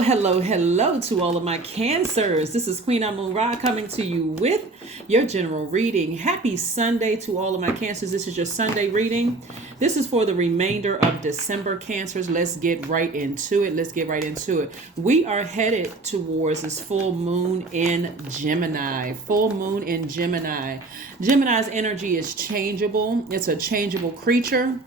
Hello to all of my Cancers. This is Queen Amun Ra coming to you with your general reading. Happy Sunday to all of my Cancers. This is your Sunday reading. This is for the remainder of December, Cancers. Let's get right into it. We are headed towards this full moon in Gemini. Gemini's energy is changeable. It's a changeable creature.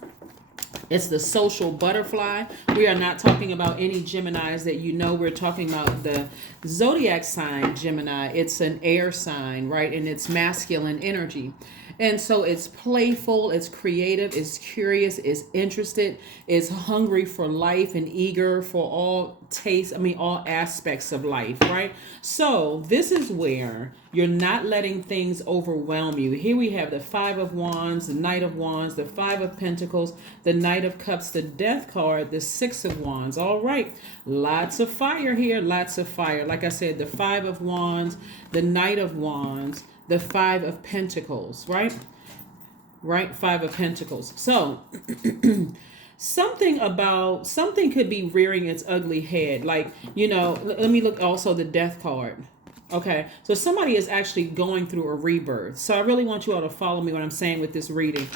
It's the social butterfly. We are not talking about any Geminis that you know. We're talking about the Zodiac sign Gemini. It's an air sign, right? And it's masculine energy. And so it's playful, it's creative, it's curious, it's interested, it's hungry for life and eager for all aspects of life, right? So this is where you're not letting things overwhelm you. Here we have the Five of Wands, the Knight of Wands, the Five of Pentacles, the Knight of Cups, the Death card, the Six of Wands. All right, lots of fire here, lots of fire. Like I said, the Five of Wands, the Knight of Wands, the Five of Pentacles, right? Right, Five of Pentacles. So something could be rearing its ugly head. Like, let me look also the Death card. Okay, so somebody is actually going through a rebirth. So I really want you all to follow me what I'm saying with this reading,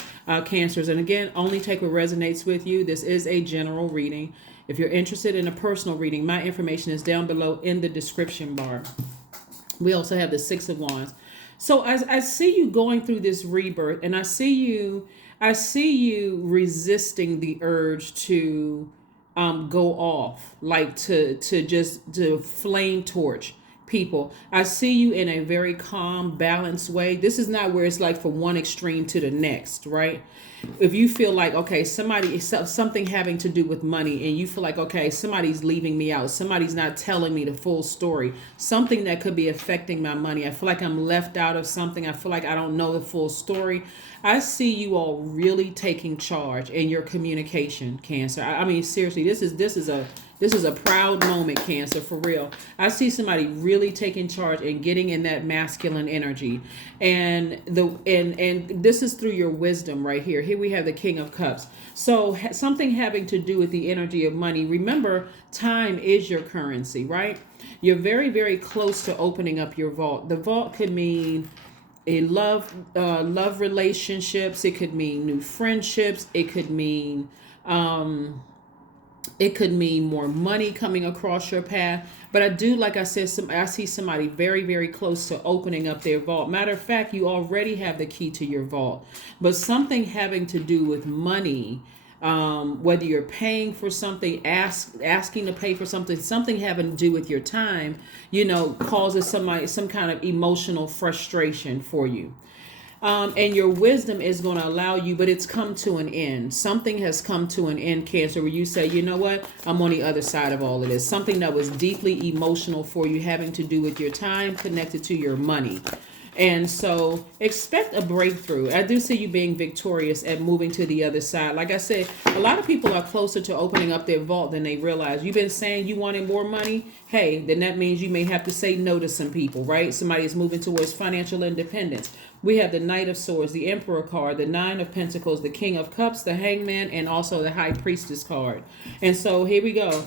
Cancers. And again, only take what resonates with you. This is a general reading. If you're interested in a personal reading, my information is down below in the description bar. We also have the Six of Wands. So I see you going through this rebirth, and I see you resisting the urge to go off, like to flame torch people. I see you in a very calm, balanced way. This is not where it's like from one extreme to the next, right? If you feel like, okay, something having to do with money, and you feel like, okay, somebody's leaving me out, somebody's not telling me the full story, something that could be affecting my money, I feel like I'm left out of something, I feel like I don't know the full story. I see you all really taking charge in your communication, Cancer. I mean, seriously, this is a proud moment, Cancer, for real. I see somebody really taking charge and getting in that masculine energy. And this is through your wisdom right here. Here we have the King of Cups. So something having to do with the energy of money. Remember, time is your currency, right? You're very, very close to opening up your vault. The vault could mean a love relationships. It could mean new friendships. It could mean more money coming across your path. But I do, like I said, I see somebody very, very close to opening up their vault. Matter of fact, you already have the key to your vault. But something having to do with money, whether you're paying for something, asking to pay for something having to do with your time, causes some kind of emotional frustration for you. And your wisdom is going to allow you, but it's come to an end. Something has come to an end, Cancer, where you say, you know what? I'm on the other side of all of this. Something that was deeply emotional for you, having to do with your time, connected to your money. And so expect a breakthrough. I do see you being victorious at moving to the other side. Like I said, a lot of people are closer to opening up their vault than they realize. You've been saying you wanted more money. Hey, then that means you may have to say no to some people, right? Somebody is moving towards financial independence. We have the Knight of Swords, the Emperor card, the Nine of Pentacles, the King of Cups, the Hangman, and also the High Priestess card. And so here we go.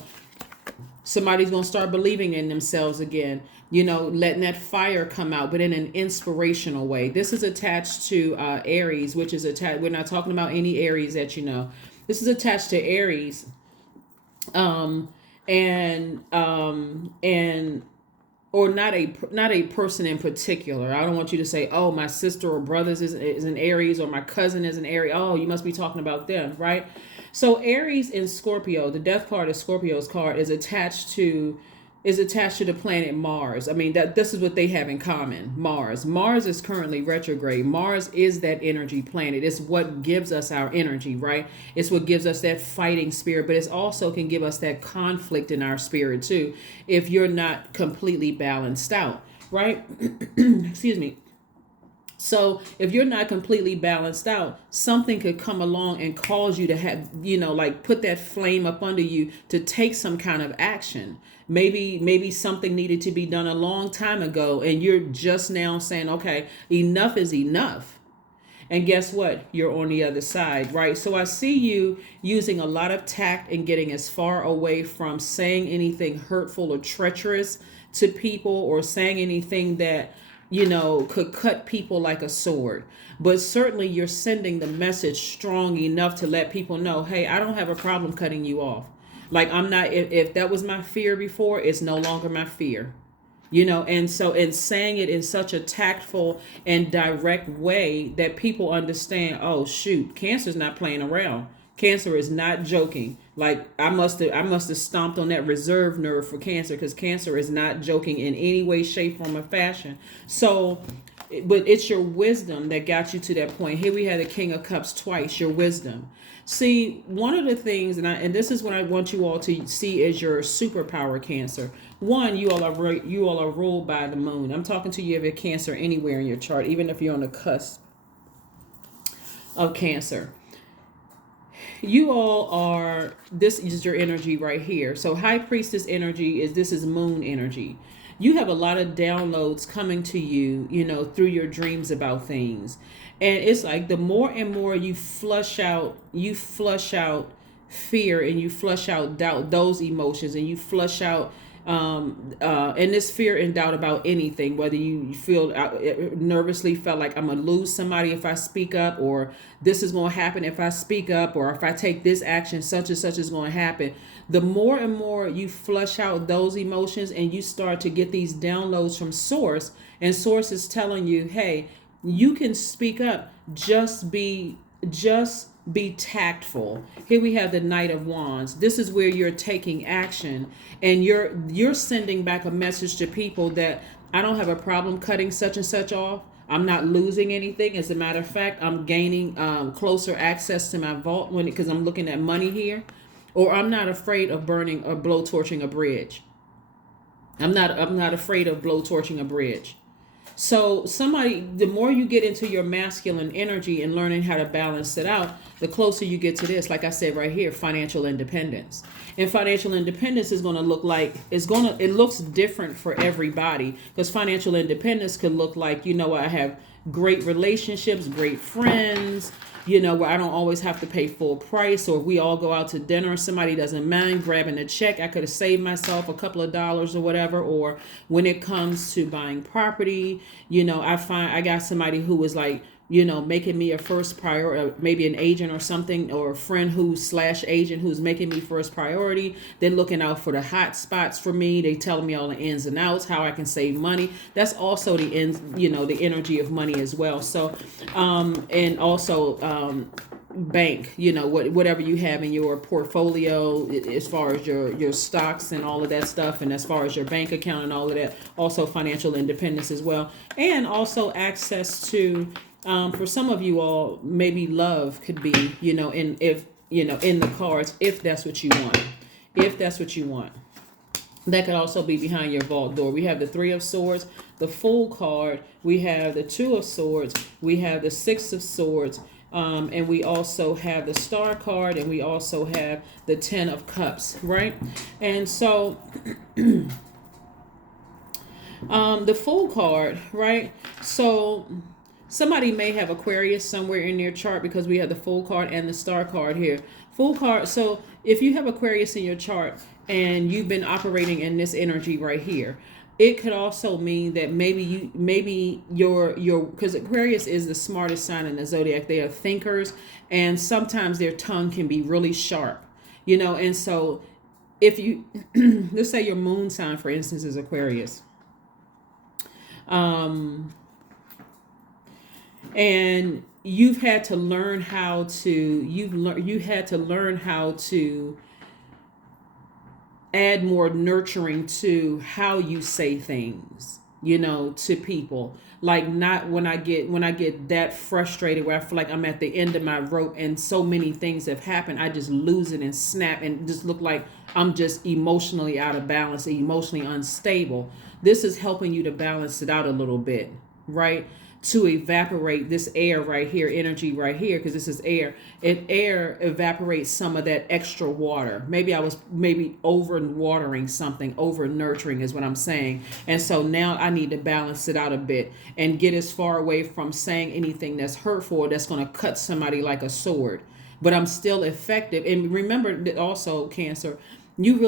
Somebody's going to start believing in themselves again, letting that fire come out, but in an inspirational way. This is attached to Aries, which is attached. We're not talking about any Aries that you know. This is attached to Aries. Or not a person in particular. I don't want you to say, oh, my sister or brothers is an Aries, or my cousin is an Aries. Oh, you must be talking about them, right? So Aries in Scorpio, the Death card is Scorpio's card, is attached to the planet Mars. I mean, this is what they have in common. Mars is currently retrograde. Mars is that energy planet. It's what gives us our energy, right? It's what gives us that fighting spirit, but it also can give us that conflict in our spirit too, if you're not completely balanced out, right? Excuse me. So if you're not completely balanced out, something could come along and cause you to have, put that flame up under you to take some kind of action. Maybe something needed to be done a long time ago, and you're just now saying, okay, enough is enough. And guess what? You're on the other side, right? So I see you using a lot of tact and getting as far away from saying anything hurtful or treacherous to people, or saying anything that, could cut people like a sword. But certainly you're sending the message strong enough to let people know, hey, I don't have a problem cutting you off. Like, I'm not, if that was my fear before, it's no longer my fear. And so, and saying it in such a tactful and direct way that people understand, oh shoot, cancer's not playing around. Cancer is not joking. Like, I must have stomped on that reserve nerve for cancer, because cancer is not joking in any way, shape, form, or fashion. So, but it's your wisdom that got you to that point. Here we had the King of Cups twice, your wisdom. See, one of the things, and this is what I want you all to see as your superpower, Cancer. One, you all are ruled by the moon. I'm talking to you if you have Cancer anywhere in your chart, even if you're on the cusp of Cancer. You all are, this is your energy right here. So High Priestess energy this is moon energy. You have a lot of downloads coming to you, through your dreams about things. And it's like the more and more you flush out fear, and you flush out doubt, those emotions, and you flush out and this fear and doubt about anything, whether you feel nervously felt like I'm gonna lose somebody if I speak up, or this is gonna happen if I speak up, or if I take this action, such and such is gonna happen. The more and more you flush out those emotions, and you start to get these downloads from source, and source is telling you, hey, you can speak up, just be tactful. Here we have the Knight of Wands. This is where you're taking action, and you're sending back a message to people that I don't have a problem cutting such and such off. I'm not losing anything. As a matter of fact, I'm gaining closer access to my vault because I'm looking at money here. Or I'm not afraid of burning or blow torching a bridge. I'm not afraid of blow torching a bridge. So the more you get into your masculine energy and learning how to balance it out, the closer you get to this, like I said right here, financial independence. And financial independence is going to look like, it looks different for everybody, because financial independence could look like, I have great relationships, great friends, where I don't always have to pay full price, or we all go out to dinner, somebody doesn't mind grabbing a check. I could have saved myself a couple of dollars or whatever. Or when it comes to buying property, I got somebody who was like, making me a first priority, maybe an agent or something, or a friend /agent who's making me first priority. They're looking out for the hot spots for me. They telling me all the ins and outs, how I can save money. That's also the the energy of money as well. So, and also, bank, whatever you have in your portfolio, as far as your stocks and all of that stuff, and as far as your bank account and all of that, also financial independence as well. And also access to, for some of you all, maybe love could be, in the cards, if that's what you want. That could also be behind your vault door. We have the Three of Swords, the Fool card, we have the Two of Swords, we have the Six of Swords, and we also have the Star card, and we also have the Ten of Cups, right? And so the Fool card, right? So somebody may have Aquarius somewhere in their chart, because we have the Fool card and the Star card here. Fool card. So if you have Aquarius in your chart and you've been operating in this energy right here, it could also mean that maybe your because Aquarius is the smartest sign in the zodiac. They are thinkers, and sometimes their tongue can be really sharp, and so if you let's say your moon sign, for instance, is Aquarius, and you had to learn how to add more nurturing to how you say things, to people. Like, not when I get that frustrated where I feel like I'm at the end of my rope and so many things have happened, I just lose it and snap and just look like I'm just emotionally out of balance, emotionally unstable. This is helping you to balance it out a little bit, right? to evaporate this air right here, energy right here, because this is air. Air evaporates some of that extra water. Maybe I was over watering something, over nurturing is what I'm saying. And so now I need to balance it out a bit and get as far away from saying anything that's hurtful or that's going to cut somebody like a sword. But I'm still effective. And remember that also, Cancer, you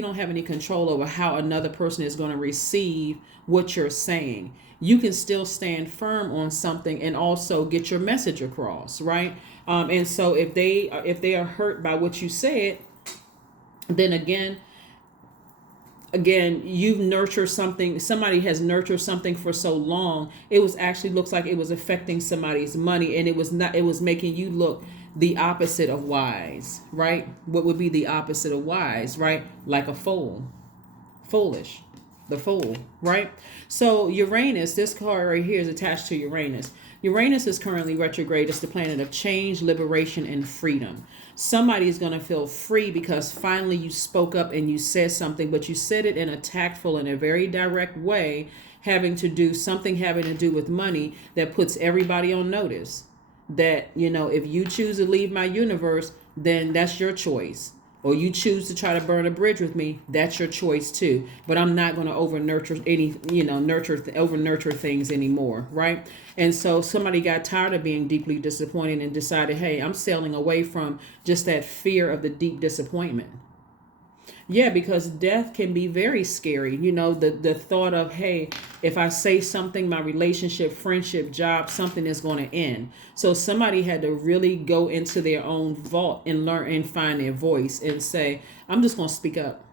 don't have any control over how another person is going to receive what you're saying. You can still stand firm on something and also get your message across, right? And so if they are hurt by what you said, then again, you've nurtured something. Somebody has nurtured something for so long, it was actually looks like it was affecting somebody's money, and it was not. It was making you look the opposite of wise, right? What would be the opposite of wise, right? Like a fool, foolish, the fool, right? So Uranus, this card right here is attached to Uranus. Uranus is currently retrograde. It's the planet of change, liberation, and freedom. Somebody is going to feel free because finally you spoke up and you said something, but you said it in a tactful and a very direct way, having to do with money that puts everybody on notice. That, if you choose to leave my universe, then that's your choice. Or you choose to try to burn a bridge with me, that's your choice too. But I'm not going to over nurture things anymore, right? And so somebody got tired of being deeply disappointed and decided, hey, I'm sailing away from just that fear of the deep disappointment. Yeah, because death can be very scary. The thought of, hey, if I say something, my relationship, friendship, job, something is going to end. So somebody had to really go into their own vault and learn and find their voice and say, I'm just going to speak up.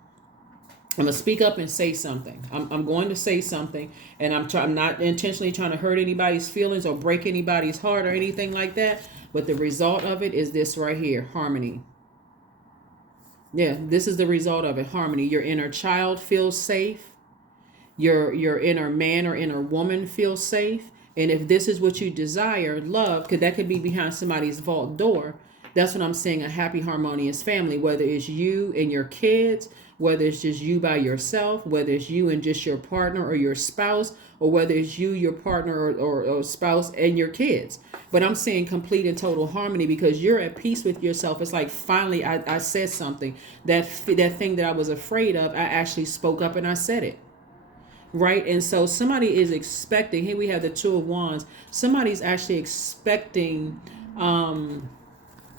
I'm going to speak up and say something. I'm going to say something, and I'm not intentionally trying to hurt anybody's feelings or break anybody's heart or anything like that. But the result of it is this right here, harmony. Yeah, this is the result of it, harmony. Your inner child feels safe. Your inner man or inner woman feels safe. And if this is what you desire, love, because that could be behind somebody's vault door. That's what I'm saying, a happy, harmonious family, whether it's you and your kids, whether it's just you by yourself, whether it's you and just your partner or your spouse, or whether it's you, your partner, or spouse and your kids. But I'm saying complete and total harmony because you're at peace with yourself. It's like finally I said something. That thing that I was afraid of, I actually spoke up and I said it. Right? And so somebody is expecting, here we have the Two of Wands. Somebody's actually expecting,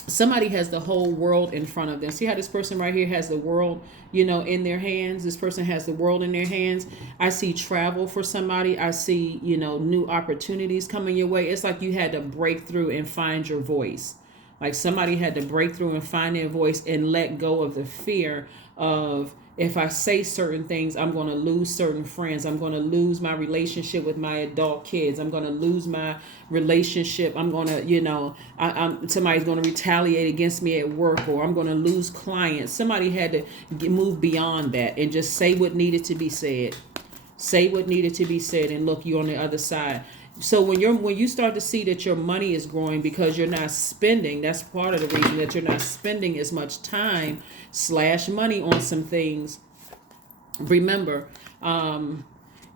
somebody has the whole world in front of them. See how this person right here has the world, in their hands? This person has the world in their hands. I see travel for somebody. I see, new opportunities coming your way. It's like you had to break through and find your voice. Like somebody had to break through and find their voice and let go of the fear of, if I say certain things, I'm going to lose certain friends. I'm going to lose my relationship with my adult kids. I'm going to lose my relationship. I'm going to, somebody's going to retaliate against me at work, or I'm going to lose clients. Somebody had to move beyond that and just say what needed to be said. Say what needed to be said, and look, you're on the other side. So when you start to see that your money is growing because you're not spending, that's part of the reason that you're not spending as much time / money on some things. Remember,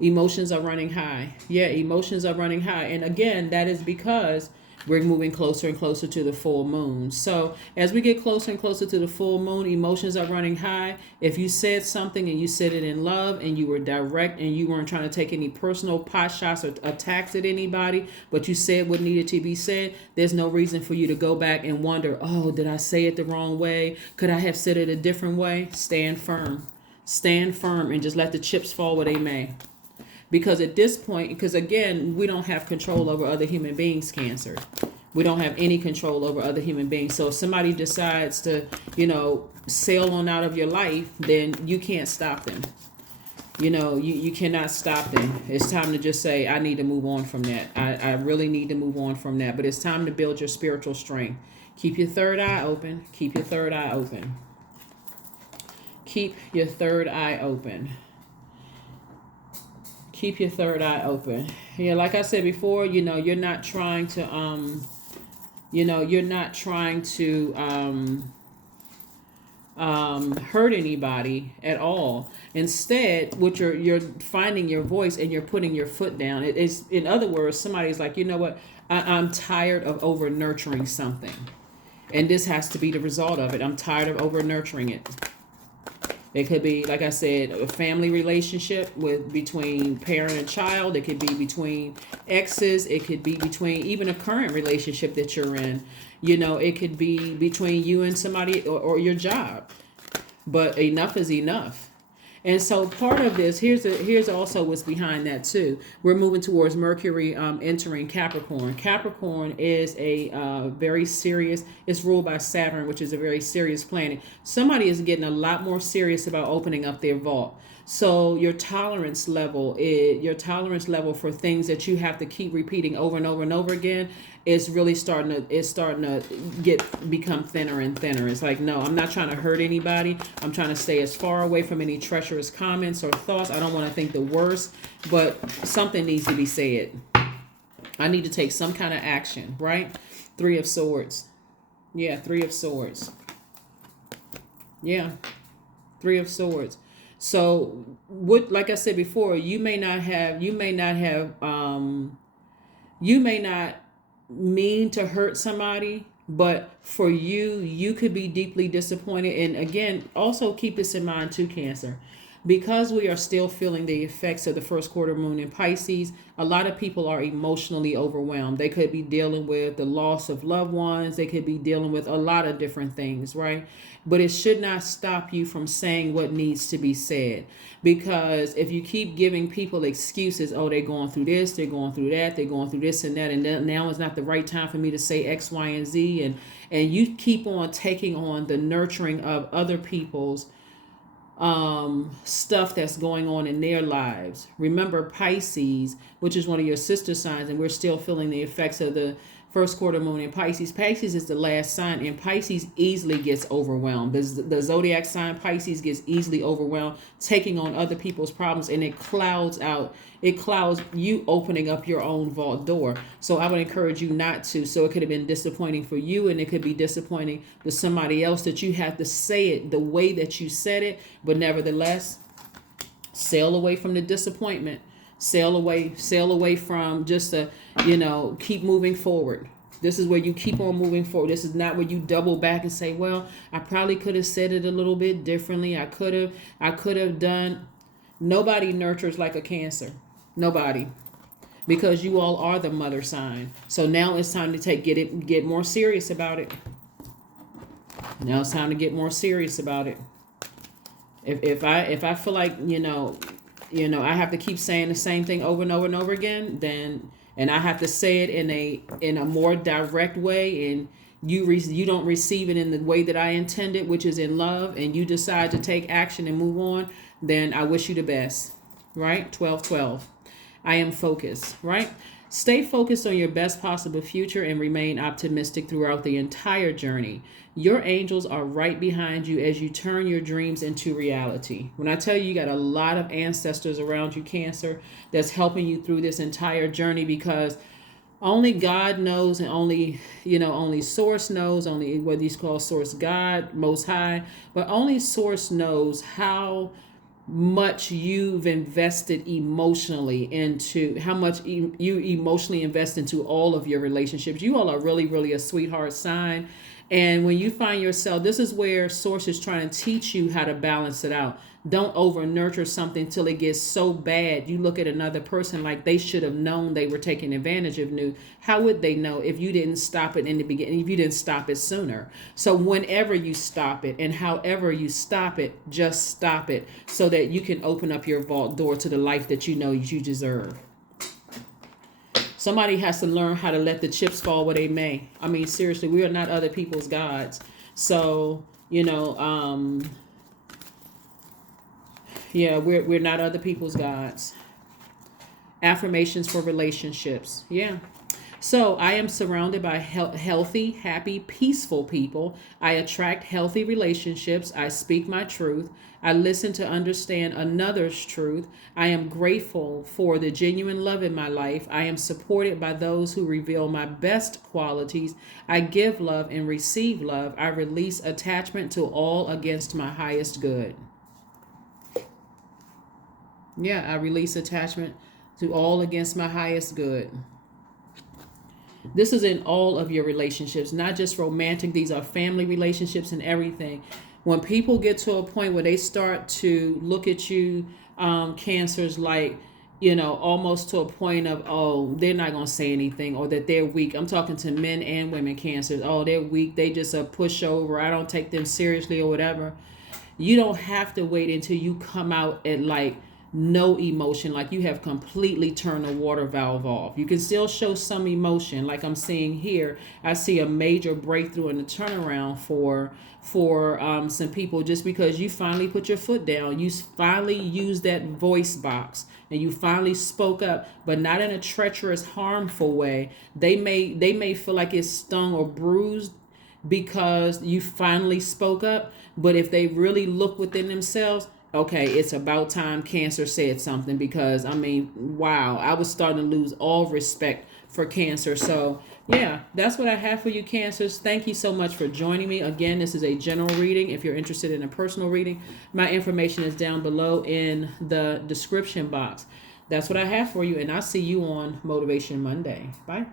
emotions are running high. Yeah, emotions are running high. And again, that is because we're moving closer and closer to the full moon. So as we get closer and closer to the full moon, emotions are running high. If you said something and you said it in love and you were direct and you weren't trying to take any personal pot shots or attacks at anybody, but you said what needed to be said, there's no reason for you to go back and wonder, oh, did I say it the wrong way? Could I have said it a different way? Stand firm. Stand firm and just let the chips fall where they may. Because at this point, because again, we don't have control over other human beings, Cancer. We don't have any control over other human beings. So if somebody decides to, sail on out of your life, then you can't stop them. You cannot stop them. It's time to just say, I need to move on from that. I really need to move on from that. But it's time to build your spiritual strength. Keep your third eye open. Keep your third eye open. Keep your third eye open. Keep your third eye open. Yeah, like I said before, you're not trying to, hurt anybody at all. Instead, what you're finding your voice and you're putting your foot down. It is, in other words, somebody's like, you know what? I'm tired of over nurturing something, and this has to be the result of it. I'm tired of over nurturing it. It could be, like I said, a family relationship with between parent and child. It could be between exes. It could be between even a current relationship that you're in. It could be between you and somebody, or your job. But enough is enough. And so part of this, here's also what's behind that too. We're moving towards Mercury entering Capricorn. Capricorn is a very serious. It's ruled by Saturn, which is a very serious planet. Somebody is getting a lot more serious about opening up their vault. So your tolerance level for things that you have to keep repeating over and over and over again is really starting to become thinner and thinner. It's like, no, I'm not trying to hurt anybody. I'm trying to stay as far away from any treacherous comments or thoughts. I don't want to think the worst, but something needs to be said. I need to take some kind of action, right? 3 of Swords. Yeah, 3 of Swords. Yeah, 3 of Swords. So what, like I said before, you may not mean to hurt somebody, but for you could be deeply disappointed. And again, also keep this in mind too, Cancer. Because we are still feeling the effects of the first quarter moon in Pisces, a lot of people are emotionally overwhelmed. They could be dealing with the loss of loved ones. They could be dealing with a lot of different things, right? But it should not stop you from saying what needs to be said. Because if you keep giving people excuses, oh, they're going through this, they're going through that, they're going through this and that, and then now is not the right time for me to say X, Y, and Z, and you keep on taking on the nurturing of other people's stuff that's going on in their lives. Remember, Pisces, which is one of your sister signs, and we're still feeling the effects of the first quarter moon in Pisces. Pisces is the last sign, and Pisces easily gets overwhelmed. The zodiac sign Pisces gets easily overwhelmed, taking on other people's problems, and it clouds you opening up your own vault door. So I would encourage you not to. So it could have been disappointing for you, and it could be disappointing to somebody else that you have to say it the way that you said it. But nevertheless, sail away from the disappointment. Sail away from just keep moving forward. This is where you keep on moving forward. This is not where you double back and say, well, I probably could have said it a little bit differently. I could have done. Nobody nurtures like a Cancer. Nobody. Because you all are the mother sign. So now it's time to get more serious about it. Now it's time to get more serious about it. If I feel like, I have to keep saying the same thing over and over and over again, and I have to say it in a more direct way, and you don't receive it in the way that I intended, which is in love, and you decide to take action and move on, then I wish you the best, right? 12-12. I am focused, right? Stay focused on your best possible future and remain optimistic throughout the entire journey. Your angels are right behind you as you turn your dreams into reality. When I tell you, you got a lot of ancestors around you, Cancer, that's helping you through this entire journey, because only God knows, and only Source knows, only what these call Source, God, Most High, but only Source knows how much you've invested emotionally into, how much you emotionally invest into all of your relationships. You all are really, really a sweetheart sign. And when you find yourself, this is where Source is trying to teach you how to balance it out. Don't over nurture something till it gets so bad. You look at another person like they should have known they were taking advantage of you. How would they know if you didn't stop it in the beginning, if you didn't stop it sooner? So whenever you stop it and however you stop it, just stop it so that you can open up your vault door to the life that you know you deserve. Somebody has to learn how to let the chips fall where they may. I mean, seriously, we are not other people's gods. So, we're not other people's gods. Affirmations for relationships. Yeah. So I am surrounded by healthy, happy, peaceful people. I attract healthy relationships. I speak my truth. I listen to understand another's truth. I am grateful for the genuine love in my life. I am supported by those who reveal my best qualities. I give love and receive love. I release attachment to all against my highest good. Yeah, I release attachment to all against my highest good. This is in all of your relationships, not just romantic. These are family relationships and everything. When people get to a point where they start to look at you, cancers, like, almost to a point of, oh, they're not going to say anything, or that they're weak. I'm talking to men and women cancers. Oh, they're weak. They just a pushover. I don't take them seriously or whatever. You don't have to wait until you come out at like no emotion, like you have completely turned the water valve off. You can still show some emotion, like I'm seeing here. I see a major breakthrough in the turnaround for some people, just because you finally put your foot down. You finally used that voice box and you finally spoke up, but not in a treacherous, harmful way. They may feel like it's stung or bruised because you finally spoke up. But if they really look within themselves, okay, it's about time Cancer said something, because I mean, wow, I was starting to lose all respect for Cancer. So yeah, that's what I have for you, Cancers. Thank you so much for joining me. Again, this is a general reading. If you're interested in a personal reading, my information is down below in the description box. That's what I have for you, and I'll see you on Motivation Monday. Bye.